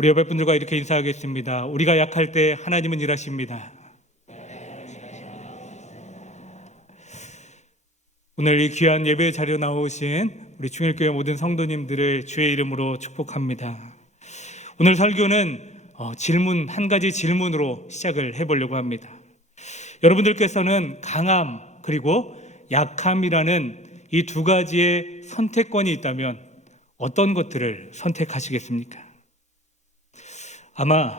우리 옆에 분들과 이렇게 인사하겠습니다. 우리가 약할 때 하나님은 일하십니다. 오늘 이 귀한 예배 자리에 나오신 우리 중일교회 모든 성도님들을 주의 이름으로 축복합니다. 오늘 설교는 질문 한 가지 질문으로 시작을 해보려고 합니다. 여러분들께서는 강함 그리고 약함이라는 이 두 가지의 선택권이 있다면 어떤 것들을 선택하시겠습니까? 아마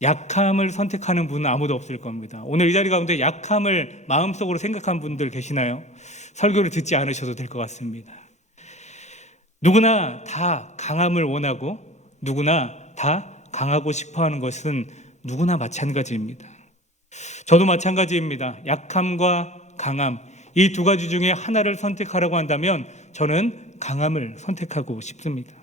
약함을 선택하는 분은 아무도 없을 겁니다. 오늘 이 자리 가운데 약함을 마음속으로 생각한 분들 계시나요? 설교를 듣지 않으셔도 될 것 같습니다. 누구나 다 강함을 원하고 누구나 다 강하고 싶어하는 것은 누구나 마찬가지입니다. 저도 마찬가지입니다. 약함과 강함, 이 두 가지 중에 하나를 선택하라고 한다면 저는 강함을 선택하고 싶습니다.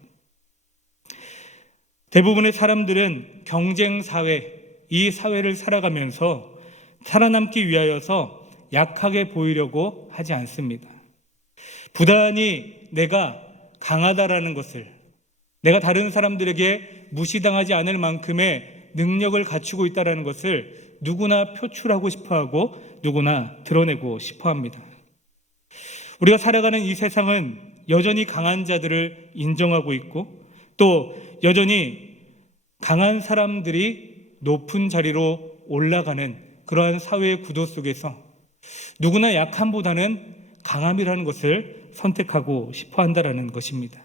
대부분의 사람들은 경쟁사회, 이 사회를 살아가면서 살아남기 위하여서 약하게 보이려고 하지 않습니다. 부단히 내가 강하다라는 것을, 내가 다른 사람들에게 무시당하지 않을 만큼의 능력을 갖추고 있다는 것을 누구나 표출하고 싶어하고 누구나 드러내고 싶어합니다. 우리가 살아가는 이 세상은 여전히 강한 자들을 인정하고 있고 또 여전히 강한 사람들이 높은 자리로 올라가는 그러한 사회의 구도 속에서 누구나 약함보다는 강함이라는 것을 선택하고 싶어 한다는 것입니다.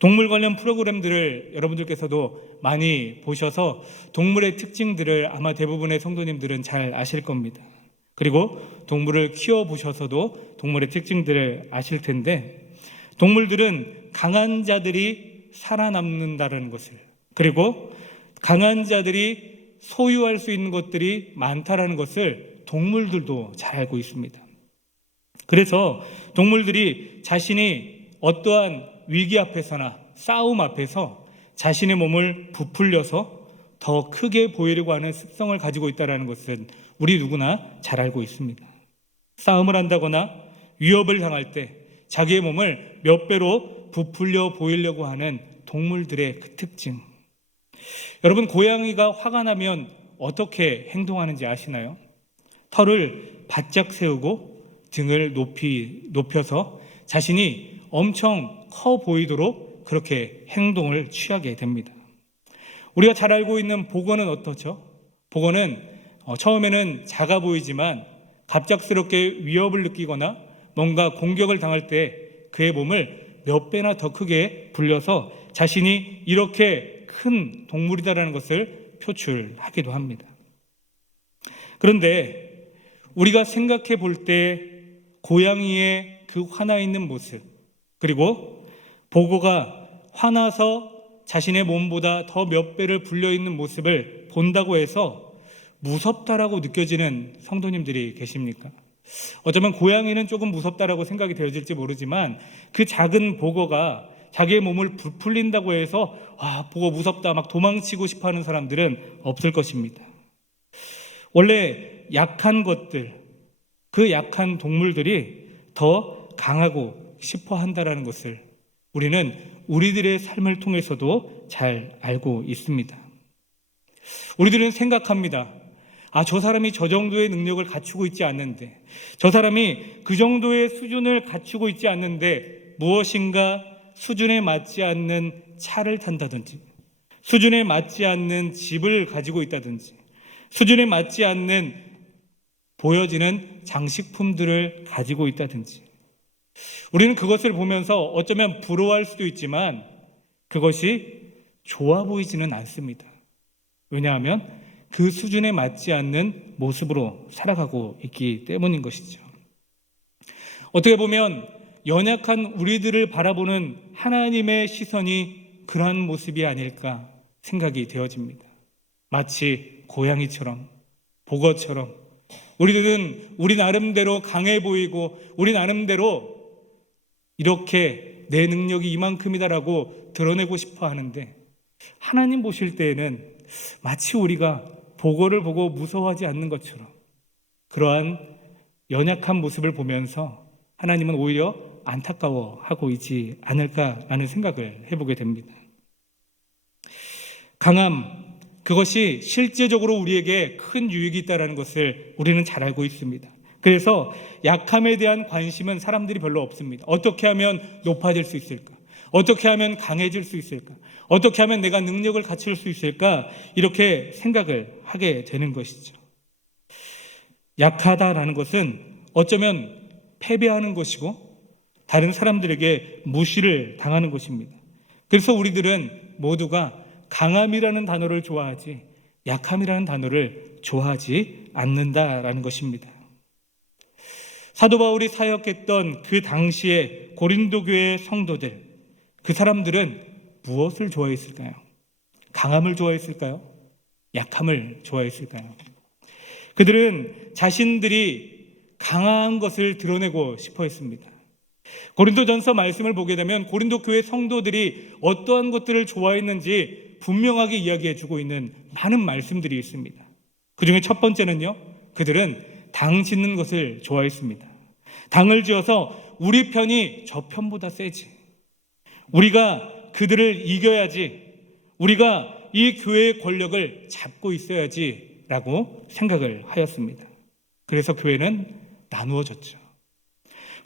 동물 관련 프로그램들을 여러분들께서도 많이 보셔서 동물의 특징들을 아마 대부분의 성도님들은 잘 아실 겁니다. 그리고 동물을 키워보셔서도 동물의 특징들을 아실 텐데 동물들은 강한 자들이 살아남는다는 것을, 그리고 강한 자들이 소유할 수 있는 것들이 많다라는 것을 동물들도 잘 알고 있습니다. 그래서 동물들이 자신이 어떠한 위기 앞에서나 싸움 앞에서 자신의 몸을 부풀려서 더 크게 보이려고 하는 습성을 가지고 있다는 것은 우리 누구나 잘 알고 있습니다. 싸움을 한다거나 위협을 당할 때 자기의 몸을 몇 배로 부풀려 보이려고 하는 동물들의 그 특징. 여러분, 고양이가 화가 나면 어떻게 행동하는지 아시나요? 털을 바짝 세우고 등을 높여서 자신이 엄청 커 보이도록 그렇게 행동을 취하게 됩니다. 우리가 잘 알고 있는 복원은 어떻죠? 복원은 처음에는 작아 보이지만 갑작스럽게 위협을 느끼거나 뭔가 공격을 당할 때 그의 몸을 몇 배나 더 크게 불려서 자신이 이렇게 큰 동물이다라는 것을 표출하기도 합니다. 그런데 우리가 생각해 볼 때 고양이의 그 화나 있는 모습, 그리고 보고가 화나서 자신의 몸보다 더 몇 배를 불려 있는 모습을 본다고 해서 무섭다라고 느껴지는 성도님들이 계십니까? 어쩌면 고양이는 조금 무섭다라고 생각이 되어질지 모르지만 그 작은 보고가 자기의 몸을 부풀린다고 해서 보고 무섭다 막 도망치고 싶어하는 사람들은 없을 것입니다. 원래 약한 것들, 그 약한 동물들이 더 강하고 싶어 한다는 것을 우리는 우리들의 삶을 통해서도 잘 알고 있습니다. 우리들은 생각합니다. 저 사람이 저 정도의 능력을 갖추고 있지 않는데, 저 사람이 그 정도의 수준을 갖추고 있지 않는데 무엇인가 수준에 맞지 않는 차를 탄다든지, 수준에 맞지 않는 집을 가지고 있다든지, 수준에 맞지 않는 보여지는 장식품들을 가지고 있다든지, 우리는 그것을 보면서 어쩌면 부러워할 수도 있지만 그것이 좋아 보이지는 않습니다. 왜냐하면 그 수준에 맞지 않는 모습으로 살아가고 있기 때문인 것이죠. 어떻게 보면 연약한 우리들을 바라보는 하나님의 시선이 그러한 모습이 아닐까 생각이 되어집니다. 마치 고양이처럼, 보거처럼 우리들은 우리 나름대로 강해 보이고 우리 나름대로 이렇게 내 능력이 이만큼이다라고 드러내고 싶어 하는데 하나님 보실 때에는 마치 우리가 보고를 보고 무서워하지 않는 것처럼 그러한 연약한 모습을 보면서 하나님은 오히려 안타까워하고 있지 않을까라는 생각을 해보게 됩니다. 강함, 그것이 실제적으로 우리에게 큰 유익이 있다는 것을 우리는 잘 알고 있습니다. 그래서 약함에 대한 관심은 사람들이 별로 없습니다. 어떻게 하면 높아질 수 있을까? 어떻게 하면 강해질 수 있을까? 어떻게 하면 내가 능력을 갖출 수 있을까? 이렇게 생각을 하게 되는 것이죠. 약하다라는 것은 어쩌면 패배하는 것이고 다른 사람들에게 무시를 당하는 것입니다. 그래서 우리들은 모두가 강함이라는 단어를 좋아하지 약함이라는 단어를 좋아하지 않는다라는 것입니다. 사도 바울이 사역했던 그 당시에 고린도 교회 성도들, 그 사람들은 무엇을 좋아했을까요? 강함을 좋아했을까요? 약함을 좋아했을까요? 그들은 자신들이 강한 것을 드러내고 싶어 했습니다. 고린도전서 말씀을 보게 되면 고린도 교회 성도들이 어떠한 것들을 좋아했는지 분명하게 이야기해주고 있는 많은 말씀들이 있습니다. 그 중에 첫 번째는요, 그들은 당 짓는 것을 좋아했습니다. 당을 지어서 우리 편이 저 편보다 세지, 우리가 그들을 이겨야지, 우리가 이 교회의 권력을 잡고 있어야지 라고 생각을 하였습니다. 그래서 교회는 나누어졌죠.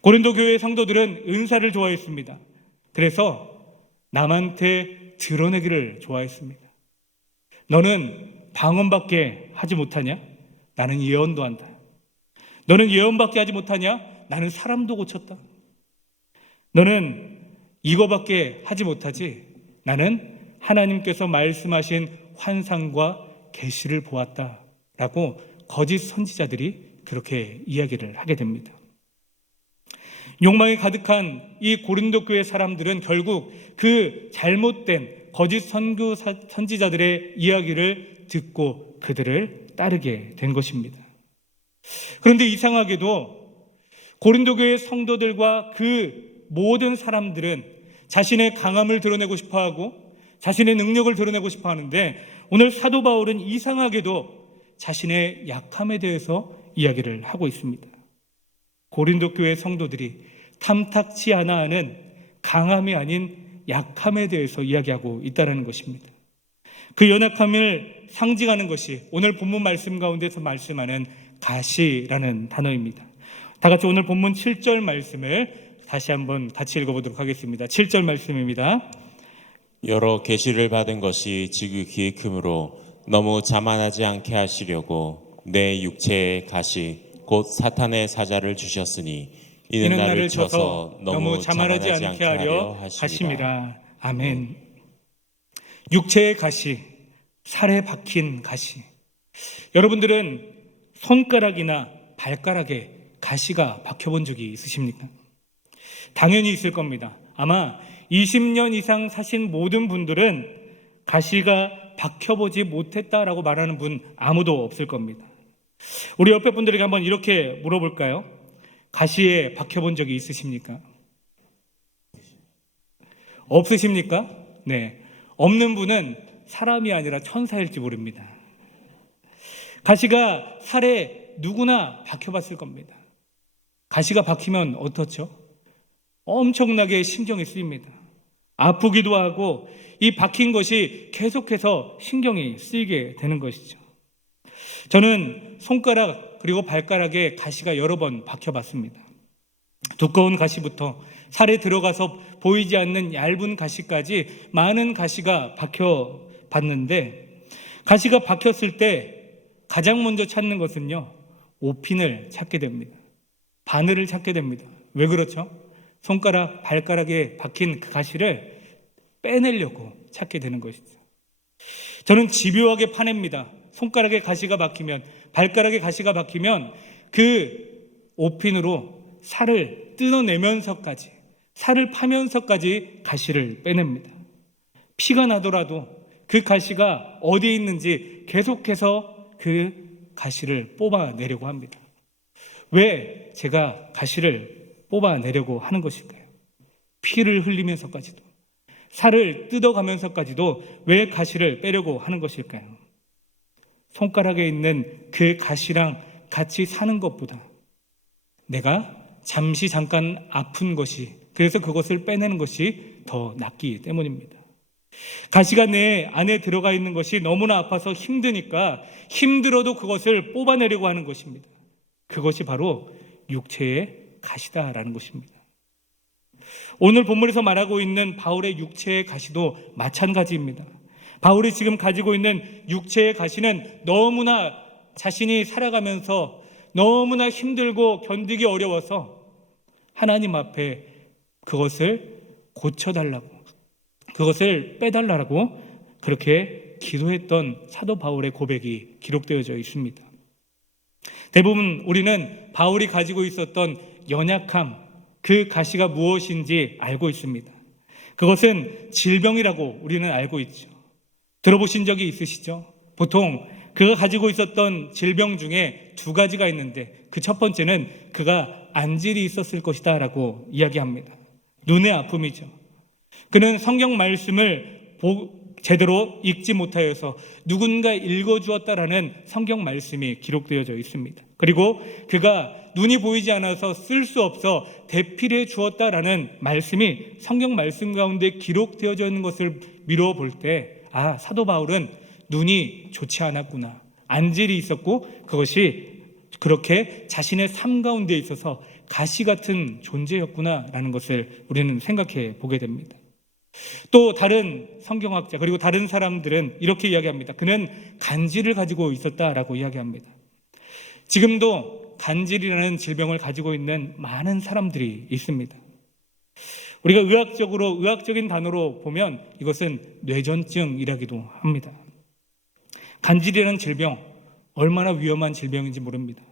고린도 교회 성도들은 은사를 좋아했습니다. 그래서 남한테 드러내기를 좋아했습니다. 너는 방언밖에 하지 못하냐? 나는 예언도 한다. 너는 예언밖에 하지 못하냐? 나는 사람도 고쳤다. 너는 이거밖에 하지 못하지? 나는 하나님께서 말씀하신 환상과 계시를 보았다 라고 거짓 선지자들이 그렇게 이야기를 하게 됩니다. 욕망이 가득한 이 고린도 교회 사람들은 결국 그 잘못된 거짓 선지자들의 이야기를 듣고 그들을 따르게 된 것입니다. 그런데 이상하게도 고린도 교회 성도들과 그 모든 사람들은 자신의 강함을 드러내고 싶어하고 자신의 능력을 드러내고 싶어하는데, 오늘 사도 바울은 이상하게도 자신의 약함에 대해서 이야기를 하고 있습니다. 고린도 교회 성도들이 탐탁치 않아 하는 강함이 아닌 약함에 대해서 이야기하고 있다는 것입니다. 그 연약함을 상징하는 것이 오늘 본문 말씀 가운데서 말씀하는 가시라는 단어입니다. 다 같이 오늘 본문 7절 말씀을 다시 한번 같이 읽어보도록 하겠습니다. 7절 말씀입니다. 여러 계시를 받은 것이 지극히 크므로 너무 자만하지 않게 하시려고 내 육체의 가시 곧 사탄의 사자를 주셨으니 이는 나를 쳐서 너무 자만하지 않게 하려 하심이라. 아멘. 육체의 가시, 살에 박힌 가시. 여러분들은 손가락이나 발가락에 가시가 박혀본 적이 있으십니까? 당연히 있을 겁니다. 아마 20년 이상 사신 모든 분들은 가시가 박혀보지 못했다라고 말하는 분 아무도 없을 겁니다. 우리 옆에 분들에게 한번 이렇게 물어볼까요? 가시에 박혀본 적이 있으십니까? 없으십니까? 네. 없는 분은 사람이 아니라 천사일지 모릅니다. 가시가 살에 누구나 박혀봤을 겁니다. 가시가 박히면 어떻죠? 엄청나게 신경이 쓰입니다. 아프기도 하고 이 박힌 것이 계속해서 신경이 쓰이게 되는 것이죠. 저는 손가락 그리고 발가락에 가시가 여러 번 박혀봤습니다. 두꺼운 가시부터 살에 들어가서 보이지 않는 얇은 가시까지 많은 가시가 박혀봤는데, 가시가 박혔을 때 가장 먼저 찾는 것은요, 옷핀을 찾게 됩니다. 바늘을 찾게 됩니다. 왜 그렇죠? 손가락, 발가락에 박힌 그 가시를 빼내려고 찾게 되는 것이죠. 저는 집요하게 파냅니다. 손가락에 가시가 박히면, 발가락에 가시가 박히면 그 옷핀으로 살을 뜯어내면서까지, 살을 파면서까지 가시를 빼냅니다. 피가 나더라도 그 가시가 어디에 있는지 계속해서 그 가시를 뽑아내려고 합니다. 왜 제가 가시를 뽑아내려고 하는 것일까요? 피를 흘리면서까지도, 살을 뜯어가면서까지도 왜 가시를 빼려고 하는 것일까요? 손가락에 있는 그 가시랑 같이 사는 것보다 내가 잠깐 아픈 것이, 그래서 그것을 빼내는 것이 더 낫기 때문입니다. 가시가 내 안에 들어가 있는 것이 너무나 아파서 힘드니까 힘들어도 그것을 뽑아내려고 하는 것입니다. 그것이 바로 육체의 가시다라는 것입니다. 오늘 본문에서 말하고 있는 바울의 육체의 가시도 마찬가지입니다. 바울이 지금 가지고 있는 육체의 가시는 너무나 자신이 살아가면서 너무나 힘들고 견디기 어려워서 하나님 앞에 그것을 고쳐달라고, 그것을 빼달라고 그렇게 기도했던 사도 바울의 고백이 기록되어져 있습니다. 대부분 우리는 바울이 가지고 있었던 연약함, 그 가시가 무엇인지 알고 있습니다. 그것은 질병이라고 우리는 알고 있죠. 들어보신 적이 있으시죠? 보통 그가 가지고 있었던 질병 중에 두 가지가 있는데 그 첫 번째는 그가 안질이 있었을 것이다 라고 이야기합니다. 눈의 아픔이죠. 그는 성경 말씀을 제대로 읽지 못하여서 누군가 읽어주었다라는 성경 말씀이 기록되어져 있습니다. 그리고 그가 눈이 보이지 않아서 쓸 수 없어 대필해 주었다라는 말씀이 성경 말씀 가운데 기록되어져 있는 것을 미루어 볼 때, 아, 사도 바울은 눈이 좋지 않았구나, 안질이 있었고 그것이 그렇게 자신의 삶 가운데 있어서 가시 같은 존재였구나라는 것을 우리는 생각해 보게 됩니다. 또 다른 성경학자 그리고 다른 사람들은 이렇게 이야기합니다. 그는 간질을 가지고 있었다라고 이야기합니다. 지금도 간질이라는 질병을 가지고 있는 많은 사람들이 있습니다. 우리가 의학적인 단어로 보면 이것은 뇌전증이라기도 합니다. 간질이라는 질병, 얼마나 위험한 질병인지 모릅니다.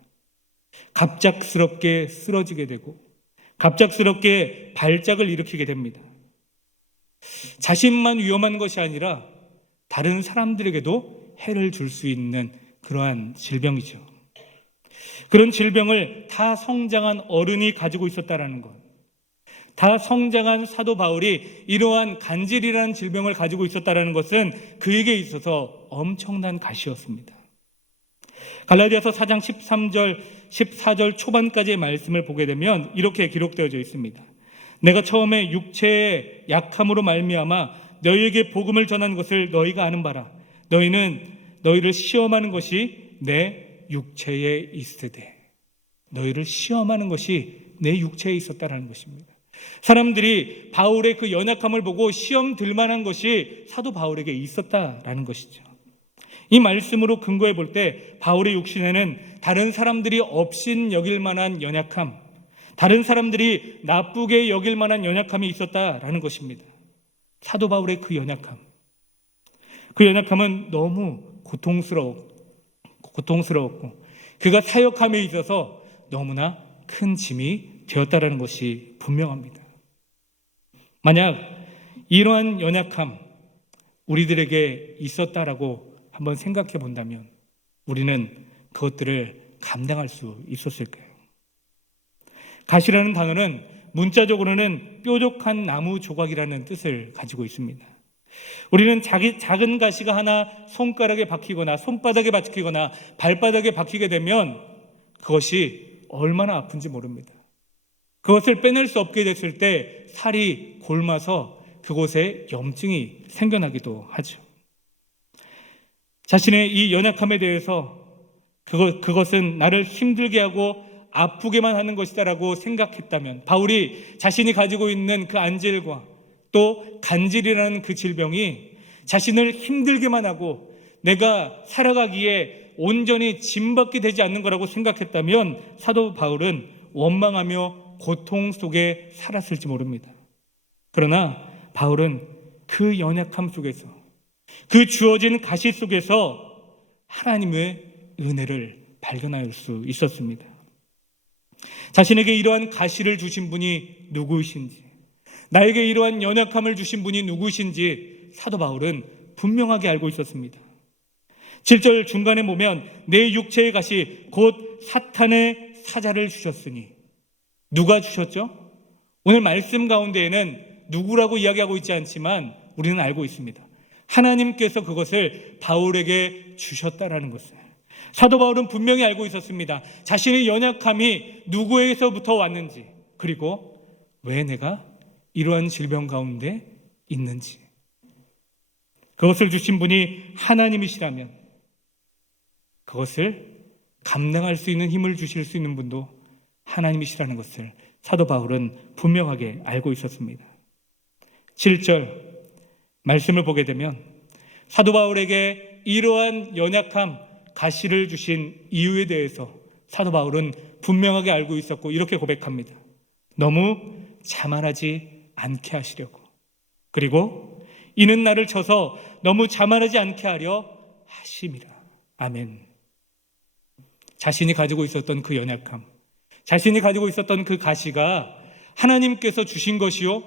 갑작스럽게 쓰러지게 되고 갑작스럽게 발작을 일으키게 됩니다. 자신만 위험한 것이 아니라 다른 사람들에게도 해를 줄 수 있는 그러한 질병이죠. 그런 질병을 다 성장한 어른이 가지고 있었다라는 것, 다 성장한 사도 바울이 이러한 간질이라는 질병을 가지고 있었다라는 것은 그에게 있어서 엄청난 가시였습니다. 갈라디아서 4장 13절 14절 초반까지의 말씀을 보게 되면 이렇게 기록되어져 있습니다. 내가 처음에 육체의 약함으로 말미암아 너희에게 복음을 전한 것을 너희가 아는 바라. 너희를 시험하는 것이 내 육체에 있으되, 너희를 시험하는 것이 내 육체에 있었다라는 것입니다. 사람들이 바울의 그 연약함을 보고 시험 들 만한 것이 사도 바울에게 있었다라는 것이죠. 이 말씀으로 근거해 볼 때 바울의 육신에는 다른 사람들이 업신 여길 만한 연약함, 다른 사람들이 나쁘게 여길 만한 연약함이 있었다라는 것입니다. 사도 바울의 그 연약함은 너무 고통스러웠고 그가 사역함에 있어서 너무나 큰 짐이 되었다라는 것이 분명합니다. 만약 이러한 연약함 우리들에게 있었다라고 한번 생각해 본다면 우리는 그것들을 감당할 수 있었을까요? 가시라는 단어는 문자적으로는 뾰족한 나무 조각이라는 뜻을 가지고 있습니다. 우리는 작은 가시가 하나 손가락에 박히거나 손바닥에 박히거나 발바닥에 박히게 되면 그것이 얼마나 아픈지 모릅니다. 그것을 빼낼 수 없게 됐을 때 살이 골마서 그곳에 염증이 생겨나기도 하죠. 자신의 이 연약함에 대해서 그것은 나를 힘들게 하고 아프게만 하는 것이다라고 생각했다면, 바울이 자신이 가지고 있는 그 안질과 또 간질이라는 그 질병이 자신을 힘들게만 하고 내가 살아가기에 온전히 짐밖에 되지 않는 거라고 생각했다면 사도 바울은 원망하며 고통 속에 살았을지 모릅니다. 그러나 바울은 그 연약함 속에서, 그 주어진 가시 속에서 하나님의 은혜를 발견할 수 있었습니다. 자신에게 이러한 가시를 주신 분이 누구이신지, 나에게 이러한 연약함을 주신 분이 누구이신지 사도 바울은 분명하게 알고 있었습니다. 7절 중간에 보면 내 육체의 가시 곧 사탄의 사자를 주셨으니, 누가 주셨죠? 오늘 말씀 가운데에는 누구라고 이야기하고 있지 않지만 우리는 알고 있습니다. 하나님께서 그것을 바울에게 주셨다라는 것을. 사도 바울은 분명히 알고 있었습니다. 자신의 연약함이 누구에게서부터 왔는지, 그리고 왜 내가 이러한 질병 가운데 있는지. 그것을 주신 분이 하나님이시라면 그것을 감당할 수 있는 힘을 주실 수 있는 분도 하나님이시라는 것을 사도 바울은 분명하게 알고 있었습니다. 7절 말씀을 보게 되면 사도 바울에게 이러한 연약함, 가시를 주신 이유에 대해서 사도 바울은 분명하게 알고 있었고 이렇게 고백합니다. 너무 자만하지 않게 하시려고. 그리고 이는 나를 쳐서 너무 자만하지 않게 하려 하심이라. 아멘. 자신이 가지고 있었던 그 연약함, 자신이 가지고 있었던 그 가시가 하나님께서 주신 것이요,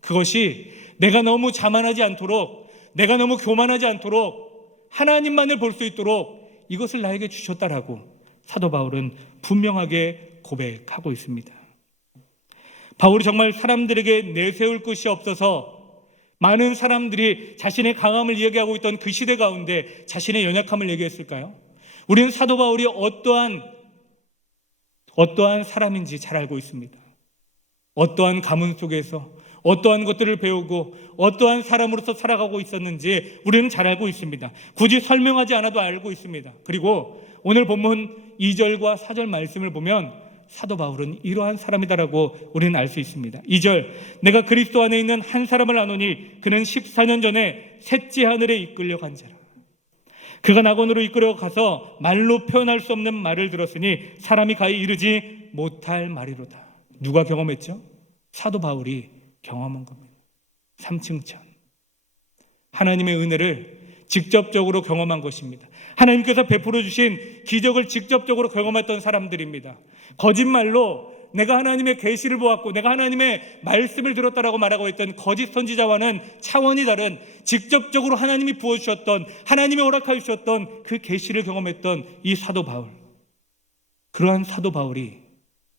그것이 내가 너무 자만하지 않도록, 내가 너무 교만하지 않도록 하나님만을 볼 수 있도록 이것을 나에게 주셨다라고 사도 바울은 분명하게 고백하고 있습니다. 바울이 정말 사람들에게 내세울 것이 없어서 많은 사람들이 자신의 강함을 이야기하고 있던 그 시대 가운데 자신의 연약함을 얘기했을까요? 우리는 사도 바울이 어떠한 사람인지 잘 알고 있습니다. 어떠한 가문 속에서 어떠한 것들을 배우고 어떠한 사람으로서 살아가고 있었는지 우리는 잘 알고 있습니다. 굳이 설명하지 않아도 알고 있습니다. 그리고 오늘 본문 2절과 4절 말씀을 보면 사도 바울은 이러한 사람이다라고 우리는 알 수 있습니다. 2절, 내가 그리스도 안에 있는 한 사람을 아노니 그는 14년 전에 셋째 하늘에 이끌려 간 자라. 그가 낙원으로 이끌어 가서 말로 표현할 수 없는 말을 들었으니 사람이 가히 이르지 못할 말이로다. 누가 경험했죠? 사도 바울이 경험한 겁니다. 3층천. 하나님의 은혜를 직접적으로 경험한 것입니다. 하나님께서 베풀어 주신 기적을 직접적으로 경험했던 사람들입니다. 거짓말로 내가 하나님의 계시를 보았고 내가 하나님의 말씀을 들었다라고 말하고 있던 거짓 선지자와는 차원이 다른 직접적으로 하나님이 부어주셨던, 하나님이 허락하여 주셨던 그 계시를 경험했던 이 사도 바울. 그러한 사도 바울이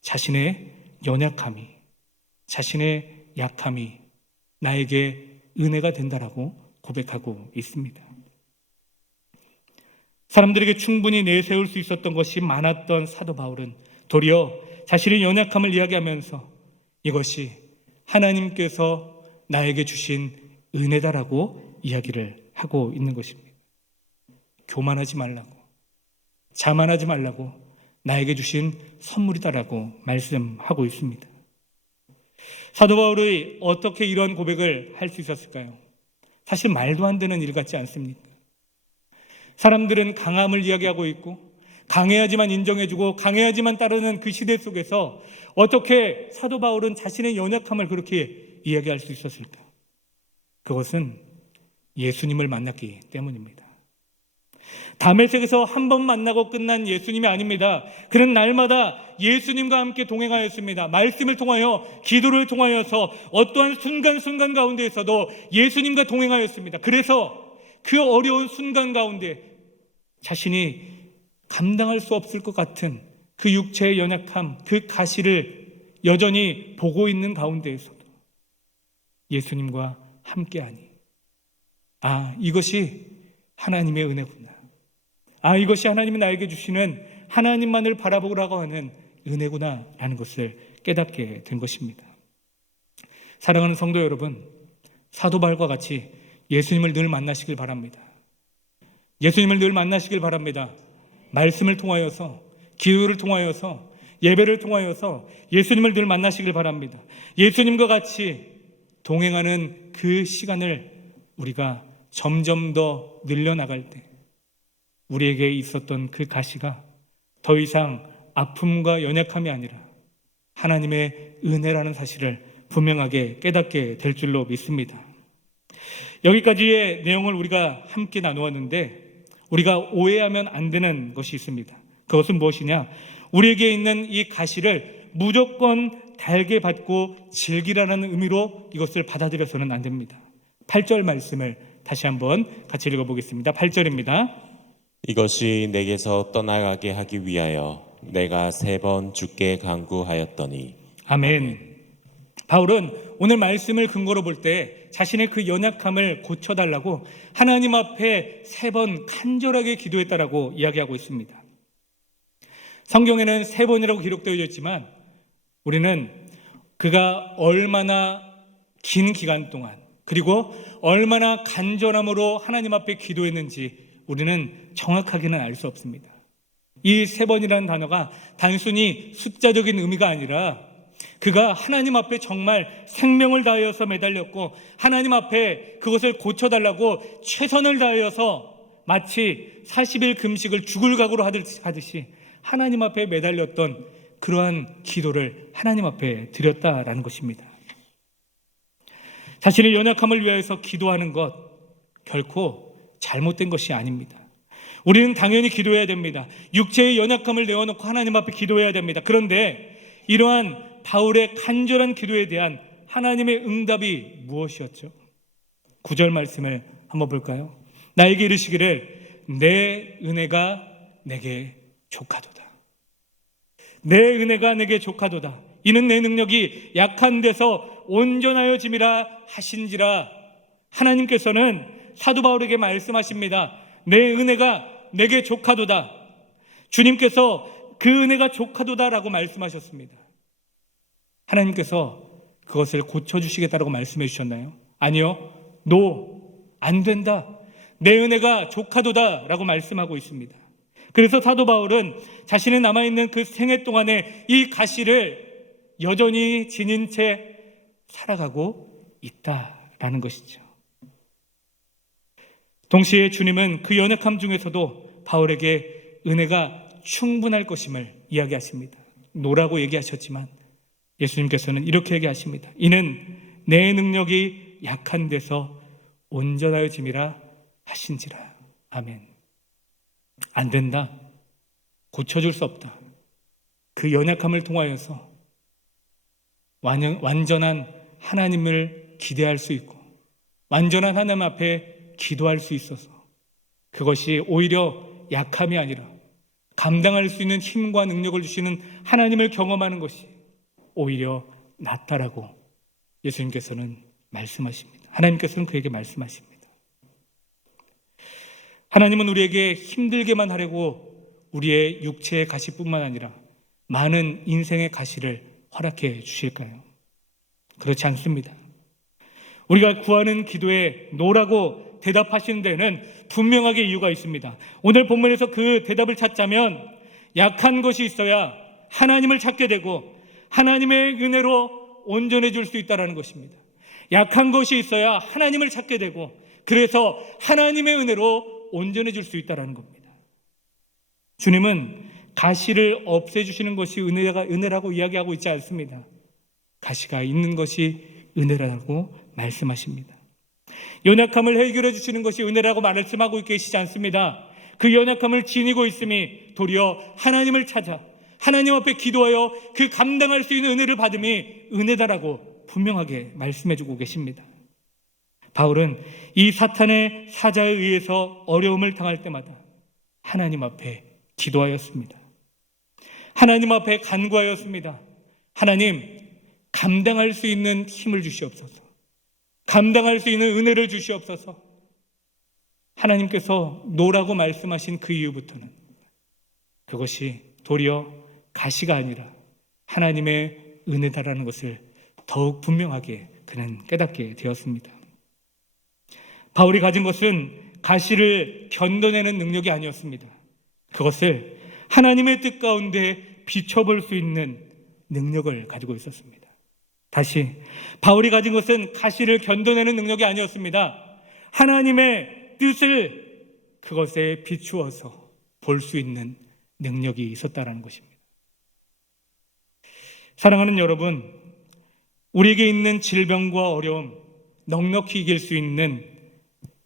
자신의 연약함이, 자신의 약함이 나에게 은혜가 된다라고 고백하고 있습니다. 사람들에게 충분히 내세울 수 있었던 것이 많았던 사도 바울은 도리어 자신의 연약함을 이야기하면서 이것이 하나님께서 나에게 주신 은혜다라고 이야기를 하고 있는 것입니다. 교만하지 말라고, 자만하지 말라고 나에게 주신 선물이다라고 말씀하고 있습니다. 사도 바울이 어떻게 이런 고백을 할 수 있었을까요? 사실 말도 안 되는 일 같지 않습니까? 사람들은 강함을 이야기하고 있고 강해야지만 인정해주고 강해야지만 따르는 그 시대 속에서 어떻게 사도 바울은 자신의 연약함을 그렇게 이야기할 수 있었을까? 그것은 예수님을 만났기 때문입니다. 다메섹에서 한 번 만나고 끝난 예수님이 아닙니다. 그는 날마다 예수님과 함께 동행하였습니다. 말씀을 통하여, 기도를 통하여서 어떠한 순간순간 가운데에서도 예수님과 동행하였습니다. 그래서 그 어려운 순간 가운데 자신이 감당할 수 없을 것 같은 그 육체의 연약함, 그 가시를 여전히 보고 있는 가운데에서도 예수님과 함께하니, 아, 이것이 하나님의 은혜구나. 아, 이것이 하나님이 나에게 주시는 하나님만을 바라보라고 하는 은혜구나 라는 것을 깨닫게 된 것입니다. 사랑하는 성도 여러분, 사도 바울과 같이 예수님을 늘 만나시길 바랍니다. 예수님을 늘 만나시길 바랍니다. 말씀을 통하여서, 기도를 통하여서, 예배를 통하여서 예수님을 늘 만나시길 바랍니다. 예수님과 같이 동행하는 그 시간을 우리가 점점 더 늘려나갈 때 우리에게 있었던 그 가시가 더 이상 아픔과 연약함이 아니라 하나님의 은혜라는 사실을 분명하게 깨닫게 될 줄로 믿습니다. 여기까지의 내용을 우리가 함께 나누었는데 우리가 오해하면 안 되는 것이 있습니다. 그것은 무엇이냐? 우리에게 있는 이 가시를 무조건 달게 받고 즐기라는 의미로 이것을 받아들여서는 안 됩니다. 8절 말씀을 다시 한번 같이 읽어보겠습니다. 8절입니다. 이것이 내게서 떠나가게 하기 위하여 내가 3번 주께 간구하였더니. 아멘. 바울은 오늘 말씀을 근거로 볼 때 자신의 그 연약함을 고쳐달라고 하나님 앞에 3번 간절하게 기도했다라고 이야기하고 있습니다. 성경에는 3번이라고 기록되어 있지만 우리는 그가 얼마나 긴 기간 동안, 그리고 얼마나 간절함으로 하나님 앞에 기도했는지 우리는 정확하게는 알 수 없습니다. 이 3번이라는 단어가 단순히 숫자적인 의미가 아니라 그가 하나님 앞에 정말 생명을 다하여서 매달렸고 하나님 앞에 그것을 고쳐달라고 최선을 다하여서 마치 40일 금식을 죽을 각오로 하듯이 하나님 앞에 매달렸던 그러한 기도를 하나님 앞에 드렸다라는 것입니다. 자신의 연약함을 위하여서 기도하는 것 결코 잘못된 것이 아닙니다. 우리는 당연히 기도해야 됩니다. 육체의 연약함을 내어놓고 하나님 앞에 기도해야 됩니다. 그런데 이러한 바울의 간절한 기도에 대한 하나님의 응답이 무엇이었죠? 9절 말씀을 한번 볼까요? 나에게 이르시기를 내 은혜가 내게 족하도다. 내 은혜가 내게 족하도다. 이는 내 능력이 약한 데서 온전하여짐이라 하신지라. 하나님께서는 사도 바울에게 말씀하십니다. 내 은혜가 내게 족하도다. 주님께서 그 은혜가 족하도다라고 말씀하셨습니다. 하나님께서 그것을 고쳐주시겠다라고 말씀해 주셨나요? 아니요. 안 된다. 내 은혜가 족하도다라고 말씀하고 있습니다. 그래서 사도 바울은 자신의 남아있는 그 생애 동안에 이 가시를 여전히 지닌 채 살아가고 있다라는 것이죠. 동시에 주님은 그 연약함 중에서도 바울에게 은혜가 충분할 것임을 이야기하십니다. 노라고 얘기하셨지만 예수님께서는 이렇게 얘기하십니다. 이는 내 능력이 약한 데서 온전하여짐이라 하신지라. 아멘. 안 된다. 고쳐줄 수 없다. 그 연약함을 통하여서 완전한 하나님을 기대할 수 있고 완전한 하나님 앞에 기도할 수 있어서 그것이 오히려 약함이 아니라 감당할 수 있는 힘과 능력을 주시는 하나님을 경험하는 것이 오히려 낫다라고 예수님께서는 말씀하십니다. 하나님께서는 그에게 말씀하십니다. 하나님은 우리에게 힘들게만 하려고 우리의 육체의 가시뿐만 아니라 많은 인생의 가시를 허락해 주실까요? 그렇지 않습니다. 우리가 구하는 기도에 노라고 대답하시는 데는 분명하게 이유가 있습니다. 오늘 본문에서 그 대답을 찾자면 약한 것이 있어야 하나님을 찾게 되고 하나님의 은혜로 온전해질 수 있다는 것입니다. 약한 것이 있어야 하나님을 찾게 되고 그래서 하나님의 은혜로 온전해질 수 있다는 겁니다. 주님은 가시를 없애주시는 것이 은혜라고 이야기하고 있지 않습니다. 가시가 있는 것이 은혜라고 말씀하십니다. 연약함을 해결해 주시는 것이 은혜라고 말씀하고 계시지 않습니다. 그 연약함을 지니고 있음이 도리어 하나님을 찾아 하나님 앞에 기도하여 그 감당할 수 있는 은혜를 받음이 은혜다라고 분명하게 말씀해 주고 계십니다. 바울은 이 사탄의 사자에 의해서 어려움을 당할 때마다 하나님 앞에 기도하였습니다. 하나님 앞에 간구하였습니다. 하나님, 감당할 수 있는 힘을 주시옵소서. 감당할 수 있는 은혜를 주시옵소서. 하나님께서 노라고 말씀하신 그 이후부터는 그것이 도리어 가시가 아니라 하나님의 은혜다라는 것을 더욱 분명하게 그는 깨닫게 되었습니다. 바울이 가진 것은 가시를 견뎌내는 능력이 아니었습니다. 그것을 하나님의 뜻 가운데 비춰볼 수 있는 능력을 가지고 있었습니다. 다시 바울이 가진 것은 가시를 견뎌내는 능력이 아니었습니다. 하나님의 뜻을 그것에 비추어서 볼 수 있는 능력이 있었다라는 것입니다. 사랑하는 여러분, 우리에게 있는 질병과 어려움 넉넉히 이길 수 있는,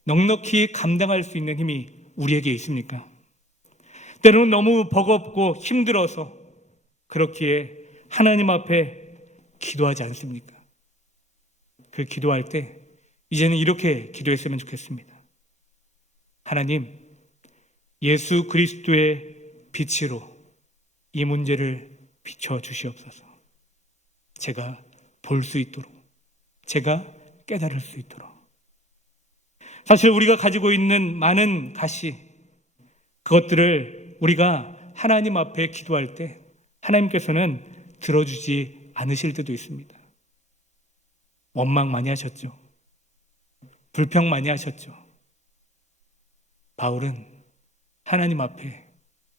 넉넉히 감당할 수 있는 힘이 우리에게 있습니까? 때로는 너무 버겁고 힘들어서 그렇기에 하나님 앞에 기도하지 않습니까? 그 기도할 때 이제는 이렇게 기도했으면 좋겠습니다. 하나님, 예수 그리스도의 빛으로 이 문제를 비춰 주시옵소서. 제가 볼 수 있도록, 제가 깨달을 수 있도록. 사실 우리가 가지고 있는 많은 가시, 그것들을 우리가 하나님 앞에 기도할 때 하나님께서는 들어주지 않으실 때도 있습니다. 원망 많이 하셨죠? 불평 많이 하셨죠. 바울은 하나님 앞에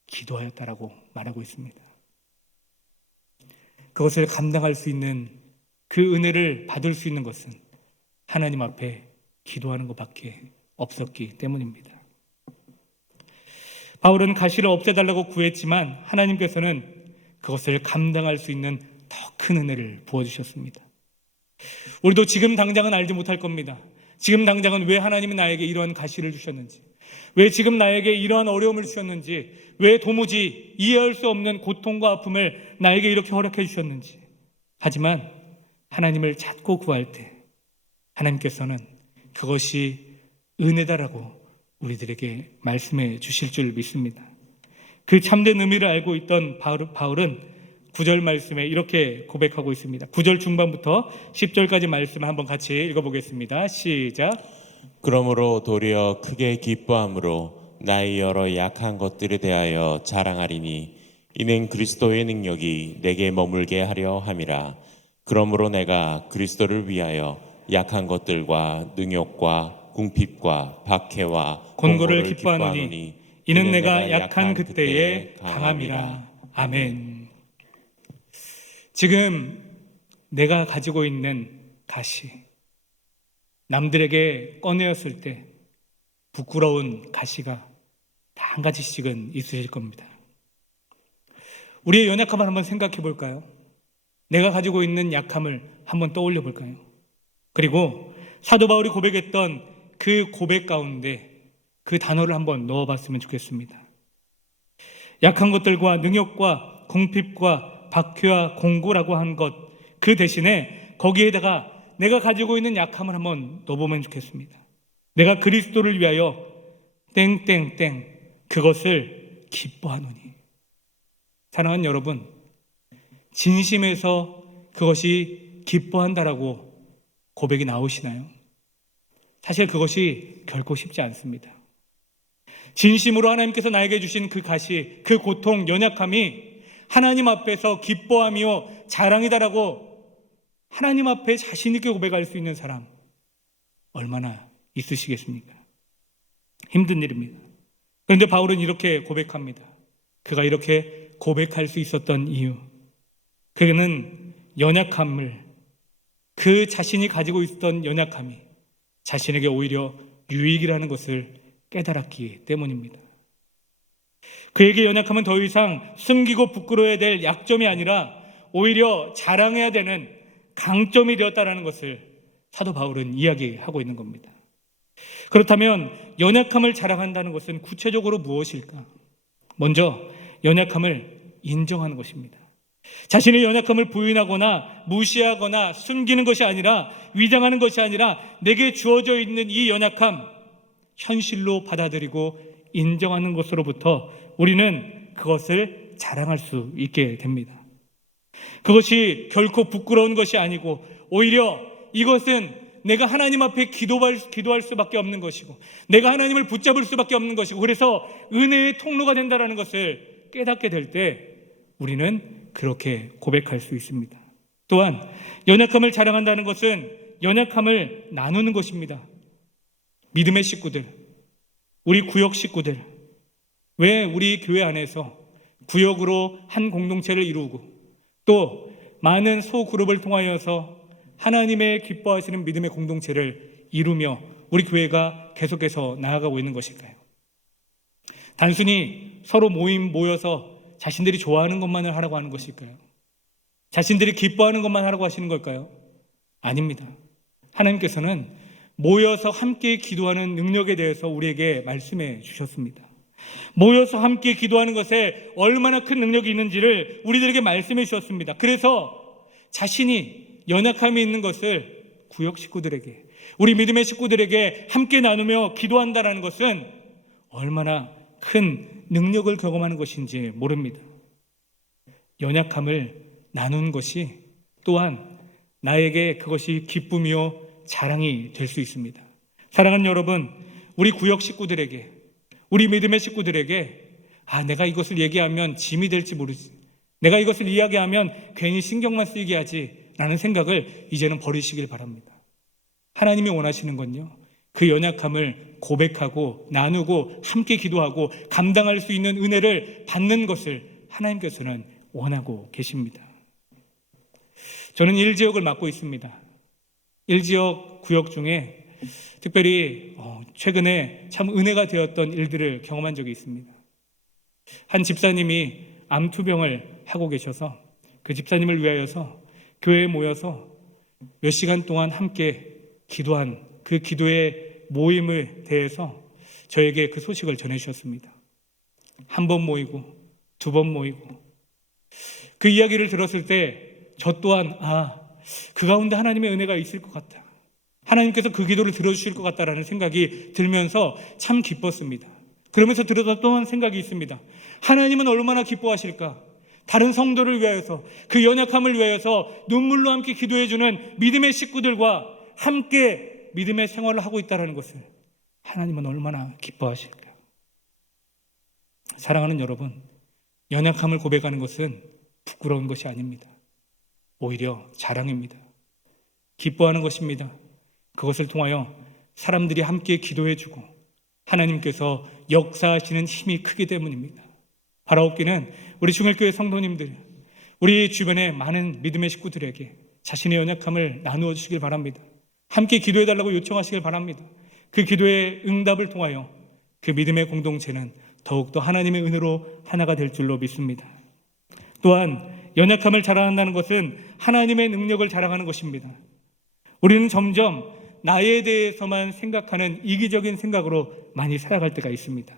기도하였다라고 말하고 있습니다. 그것을 감당할 수 있는 그 은혜를 받을 수 있는 것은 하나님 앞에 기도하는 것밖에 없었기 때문입니다. 바울은 가시를 없애달라고 구했지만 하나님께서는 그것을 감당할 수 있는 더 큰 은혜를 부어주셨습니다. 우리도 지금 당장은 알지 못할 겁니다. 지금 당장은 왜 하나님이 나에게 이러한 가시를 주셨는지, 왜 지금 나에게 이러한 어려움을 주셨는지, 왜 도무지 이해할 수 없는 고통과 아픔을 나에게 이렇게 허락해 주셨는지. 하지만 하나님을 찾고 구할 때 하나님께서는 그것이 은혜다라고 우리들에게 말씀해 주실 줄 믿습니다. 그 참된 의미를 알고 있던 바울은 9절 말씀에 이렇게 고백하고 있습니다. 9절 중반부터 10절까지 말씀을 한번 같이 읽어보겠습니다. 시작. 그러므로 도리어 크게 기뻐함으로 나의 여러 약한 것들에 대하여 자랑하리니 이는 그리스도의 능력이 내게 머물게 하려 함이라. 그러므로 내가 그리스도를 위하여 약한 것들과 능욕과 궁핍과 박해와 곤고를 기뻐하노니 이는 내가 약한 그때에 강함이라. 아멘. 지금 내가 가지고 있는 가시, 남들에게 꺼내었을 때 부끄러운 가시가 다 한 가지씩은 있으실 겁니다. 우리의 연약함을 한번 생각해 볼까요? 내가 가지고 있는 약함을 한번 떠올려 볼까요? 그리고 사도 바울이 고백했던 그 고백 가운데 그 단어를 한번 넣어봤으면 좋겠습니다. 약한 것들과 능욕과 궁핍과 박해와 공고라고 한 것, 그 대신에 거기에다가 내가 가지고 있는 약함을 한번 넣어보면 좋겠습니다. 내가 그리스도를 위하여 땡땡땡 그것을 기뻐하노니. 사랑하는 여러분, 진심에서 그것이 기뻐한다라고 고백이 나오시나요? 사실 그것이 결코 쉽지 않습니다. 진심으로 하나님께서 나에게 주신 그 가시, 그 고통, 연약함이 하나님 앞에서 기뻐하며 자랑이다라고 하나님 앞에 자신 있게 고백할 수 있는 사람 얼마나 있으시겠습니까? 힘든 일입니다. 그런데 바울은 이렇게 고백합니다. 그가 이렇게 고백할 수 있었던 이유, 그는 연약함을, 그 자신이 가지고 있었던 연약함이 자신에게 오히려 유익이라는 것을 깨달았기 때문입니다. 그에게 연약함은 더 이상 숨기고 부끄러워야 될 약점이 아니라 오히려 자랑해야 되는 강점이 되었다는 것을 사도 바울은 이야기하고 있는 겁니다. 그렇다면 연약함을 자랑한다는 것은 구체적으로 무엇일까? 먼저 연약함을 인정하는 것입니다. 자신의 연약함을 부인하거나 무시하거나 숨기는 것이 아니라, 위장하는 것이 아니라 내게 주어져 있는 이 연약함 현실로 받아들이고 인정하는 것으로부터 우리는 그것을 자랑할 수 있게 됩니다. 그것이 결코 부끄러운 것이 아니고 오히려 이것은 내가 하나님 앞에 기도할 수밖에 없는 것이고, 내가 하나님을 붙잡을 수밖에 없는 것이고, 그래서 은혜의 통로가 된다는 것을 깨닫게 될 때 우리는 그렇게 고백할 수 있습니다. 또한 연약함을 자랑한다는 것은 연약함을 나누는 것입니다. 믿음의 식구들, 우리 구역 식구들, 왜 우리 교회 안에서 구역으로 한 공동체를 이루고 또 많은 소그룹을 통하여서 하나님의 기뻐하시는 믿음의 공동체를 이루며 우리 교회가 계속해서 나아가고 있는 것일까요? 단순히 서로 모여서 자신들이 좋아하는 것만을 하라고 하는 것일까요? 자신들이 기뻐하는 것만 하라고 하시는 걸까요? 아닙니다. 하나님께서는 모여서 함께 기도하는 능력에 대해서 우리에게 말씀해 주셨습니다. 모여서 함께 기도하는 것에 얼마나 큰 능력이 있는지를 우리들에게 말씀해 주셨습니다. 그래서 자신이 연약함이 있는 것을 구역 식구들에게, 우리 믿음의 식구들에게 함께 나누며 기도한다는 것은 얼마나 큰 능력을 경험하는 것인지 모릅니다. 연약함을 나누는 것이 또한 나에게 그것이 기쁨이요 자랑이 될 수 있습니다. 사랑하는 여러분, 우리 구역 식구들에게, 우리 믿음의 식구들에게 내가 이것을 얘기하면 짐이 될지 모르지, 내가 이것을 이야기하면 괜히 신경만 쓰이게 하지 라는 생각을 이제는 버리시길 바랍니다. 하나님이 원하시는 건요, 그 연약함을 고백하고 나누고 함께 기도하고 감당할 수 있는 은혜를 받는 것을 하나님께서는 원하고 계십니다. 저는 1지역을 맡고 있습니다. 1지역 구역 중에 특별히 최근에 참 은혜가 되었던 일들을 경험한 적이 있습니다. 한 집사님이 암투병을 하고 계셔서 그 집사님을 위하여서 교회에 모여서 몇 시간 동안 함께 기도한 그 기도의 모임에 대해서 저에게 그 소식을 전해주셨습니다. 한 번 모이고 두 번 모이고 그 이야기를 들었을 때 저 또한 그 가운데 하나님의 은혜가 있을 것 같다. 하나님께서 그 기도를 들어주실 것 같다라는 생각이 들면서 참 기뻤습니다. 그러면서 들었던 생각이 있습니다. 하나님은 얼마나 기뻐하실까? 다른 성도를 위하여서 그 연약함을 위하여서 눈물로 함께 기도해주는 믿음의 식구들과 함께 믿음의 생활을 하고 있다는 것을 하나님은 얼마나 기뻐하실까? 사랑하는 여러분, 연약함을 고백하는 것은 부끄러운 것이 아닙니다. 오히려 자랑입니다. 기뻐하는 것입니다. 그것을 통하여 사람들이 함께 기도해주고 하나님께서 역사하시는 힘이 크기 때문입니다. 바라옵기는 우리 중일교회 성도님들, 우리 주변의 많은 믿음의 식구들에게 자신의 연약함을 나누어 주시길 바랍니다. 함께 기도해달라고 요청하시길 바랍니다. 그 기도의 응답을 통하여 그 믿음의 공동체는 더욱더 하나님의 은혜로 하나가 될 줄로 믿습니다. 또한 연약함을 자랑한다는 것은 하나님의 능력을 자랑하는 것입니다. 우리는 점점 나에 대해서만 생각하는 이기적인 생각으로 많이 살아갈 때가 있습니다.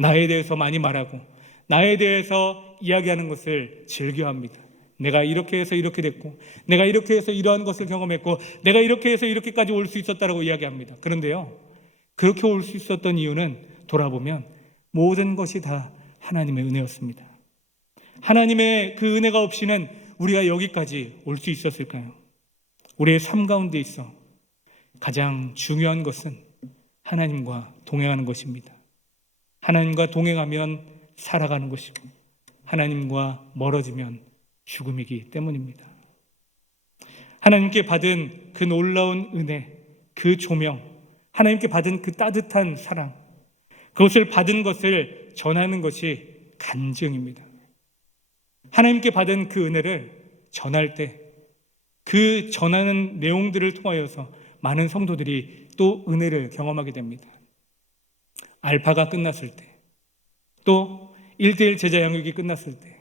나에 대해서 많이 말하고 나에 대해서 이야기하는 것을 즐겨합니다. 내가 이렇게 해서 이렇게 됐고, 내가 이렇게 해서 이러한 것을 경험했고, 내가 이렇게 해서 이렇게까지 올 수 있었다라고 이야기합니다. 그런데요, 그렇게 올 수 있었던 이유는 돌아보면 모든 것이 다 하나님의 은혜였습니다. 하나님의 그 은혜가 없이는 우리가 여기까지 올 수 있었을까요? 우리의 삶 가운데 있어 가장 중요한 것은 하나님과 동행하는 것입니다. 하나님과 동행하면 살아가는 것이고 하나님과 멀어지면 죽음이기 때문입니다. 하나님께 받은 그 놀라운 은혜, 그 조명, 하나님께 받은 그 따뜻한 사랑, 그것을 받은 것을 전하는 것이 간증입니다. 하나님께 받은 그 은혜를 전할 때 그 전하는 내용들을 통하여서 많은 성도들이 또 은혜를 경험하게 됩니다. 알파가 끝났을 때, 또 1:1 제자 양육이 끝났을 때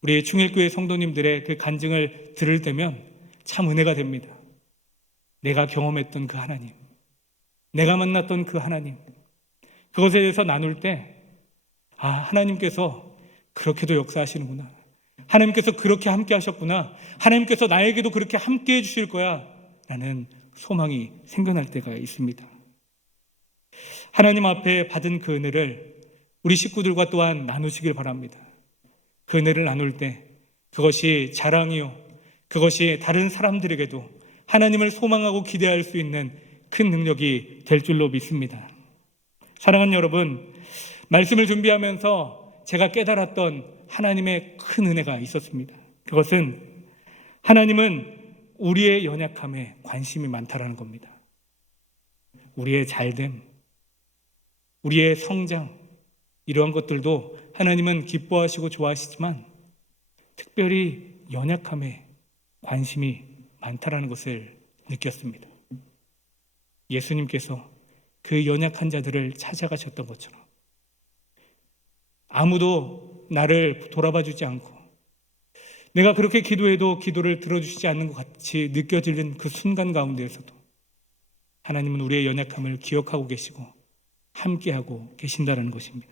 우리 충일교회 성도님들의 그 간증을 들을 때면 참 은혜가 됩니다. 내가 경험했던 그 하나님, 내가 만났던 그 하나님, 그것에 대해서 나눌 때 하나님께서 그렇게도 역사하시는구나, 하나님께서 그렇게 함께 하셨구나, 하나님께서 나에게도 그렇게 함께 해주실 거야 라는 소망이 생겨날 때가 있습니다. 하나님 앞에 받은 그 은혜를 우리 식구들과 또한 나누시길 바랍니다. 그 은혜를 나눌 때 그것이 자랑이요, 그것이 다른 사람들에게도 하나님을 소망하고 기대할 수 있는 큰 능력이 될 줄로 믿습니다. 사랑하는 여러분, 말씀을 준비하면서 제가 깨달았던 하나님의 큰 은혜가 있었습니다. 그것은 하나님은 우리의 연약함에 관심이 많다라는 겁니다. 우리의 잘됨, 우리의 성장, 이러한 것들도 하나님은 기뻐하시고 좋아하시지만 특별히 연약함에 관심이 많다라는 것을 느꼈습니다. 예수님께서 그 연약한 자들을 찾아가셨던 것처럼 아무도 나를 돌아봐 주지 않고 내가 그렇게 기도해도 기도를 들어주시지 않는 것 같이 느껴지는 그 순간 가운데에서도 하나님은 우리의 연약함을 기억하고 계시고 함께하고 계신다는 것입니다.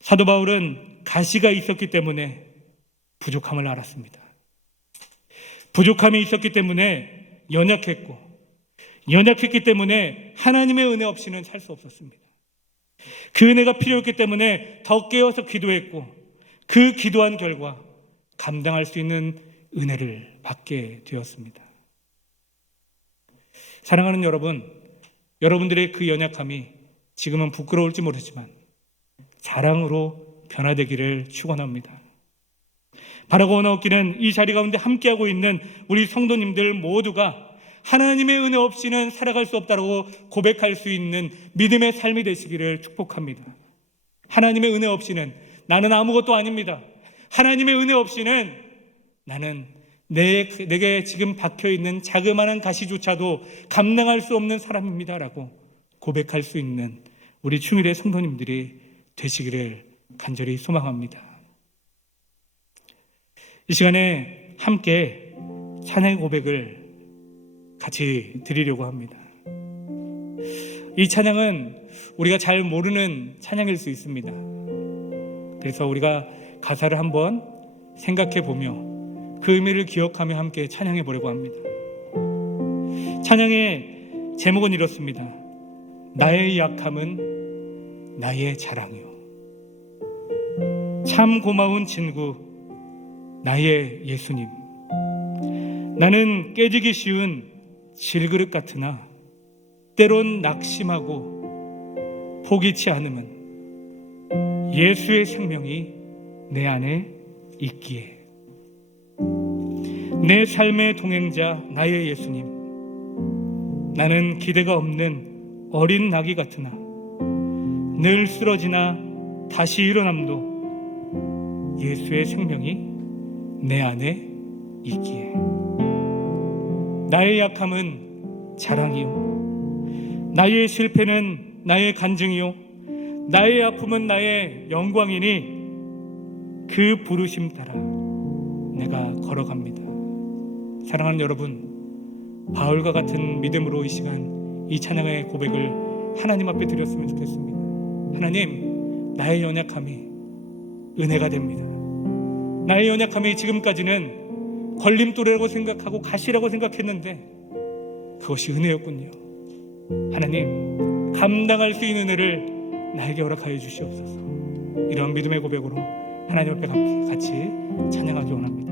사도 바울은 가시가 있었기 때문에 부족함을 알았습니다. 부족함이 있었기 때문에 연약했기 때문에 하나님의 은혜 없이는 살 수 없었습니다. 그 은혜가 필요했기 때문에 더 깨어서 기도했고 그 기도한 결과 감당할 수 있는 은혜를 받게 되었습니다. 사랑하는 여러분, 여러분들의 그 연약함이 지금은 부끄러울지 모르지만 자랑으로 변화되기를 축원합니다. 바라고 원하옵기는 이 자리 가운데 함께하고 있는 우리 성도님들 모두가 하나님의 은혜 없이는 살아갈 수 없다고 고백할 수 있는 믿음의 삶이 되시기를 축복합니다. 하나님의 은혜 없이는 나는 아무것도 아닙니다. 하나님의 은혜 없이는 나는 내게 지금 박혀있는 자그마한 가시조차도 감당할 수 없는 사람입니다 라고 고백할 수 있는 우리 충일의 성도님들이 되시기를 간절히 소망합니다. 이 시간에 함께 찬양의 고백을 같이 드리려고 합니다. 이 찬양은 우리가 잘 모르는 찬양일 수 있습니다. 그래서 우리가 가사를 한번 생각해 보며 그 의미를 기억하며 함께 찬양해 보려고 합니다. 찬양의 제목은 이렇습니다. 나의 약함은 나의 자랑이요. 참 고마운 친구 나의 예수님. 나는 깨지기 쉬운 질그릇 같으나 때론 낙심하고 포기치 않음은 예수의 생명이 내 안에 있기에. 내 삶의 동행자 나의 예수님. 나는 기대가 없는 어린 나귀 같으나 늘 쓰러지나 다시 일어남도 예수의 생명이 내 안에 있기에. 나의 약함은 자랑이요, 나의 실패는 나의 간증이요, 나의 아픔은 나의 영광이니 그 부르심 따라 내가 걸어갑니다. 사랑하는 여러분, 바울과 같은 믿음으로 이 시간 이 찬양의 고백을 하나님 앞에 드렸으면 좋겠습니다. 하나님, 나의 연약함이 은혜가 됩니다. 나의 연약함이 지금까지는 걸림돌이라고 생각하고 가시라고 생각했는데 그것이 은혜였군요. 하나님, 감당할 수 있는 은혜를 나에게 허락하여 주시옵소서. 이런 믿음의 고백으로 하나님 앞에 같이 찬양하기 원합니다.